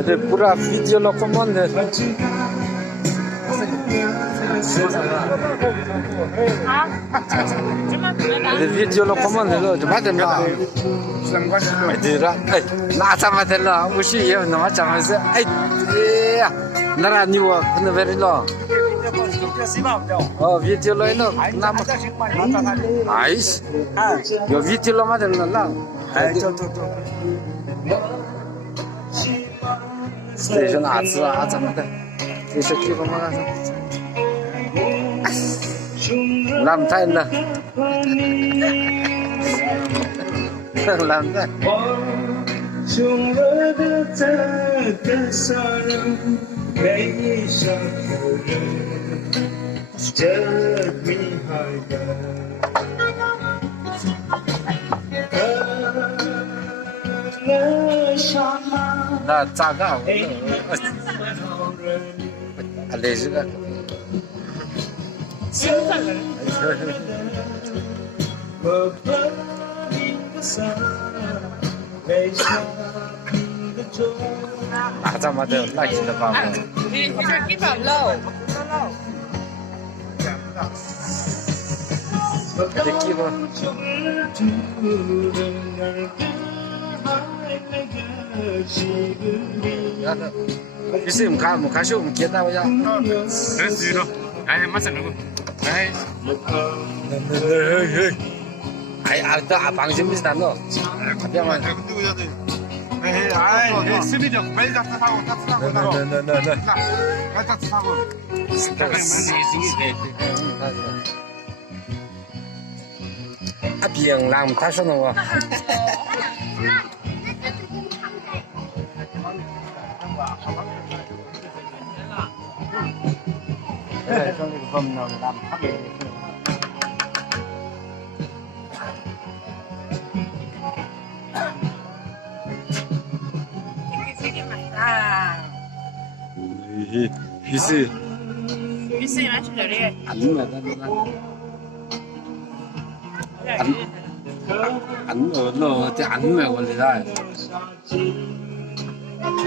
Ada pura video lo commande. Ada video lo commande lo, cuma ada lah. Ada lah, nak sama ada lah. Usi ya, nama sama se. Nara niwa, kena beri lo. Oh, video lo ini, nama. Ais. Yo video lo macam mana? Station 哪次啊？怎么的？这是地方吗？làm thay nè, làm thay. Là cha cái nào? Anh lấy gì đó? À, sao mà được lại chỉ là vào? Thì cái vào lâu. Cái kia thôi. Cái gì một cái số một kiện đâu vậy? Đấy gì đâu? Ai mắt sẵn luôn. Đấy. Ai ta 방심 비슷한 거. 그냥 아이, 스피드 빨리 잡고 타고 타고 타고. 빨리 잡고 타고. 아 비행 남 타서 놓아. 네, 저기 검은 남 타게. 비스 맛이 저래. 안 넣어, 안 넣어, 안 넣어, 원래 다.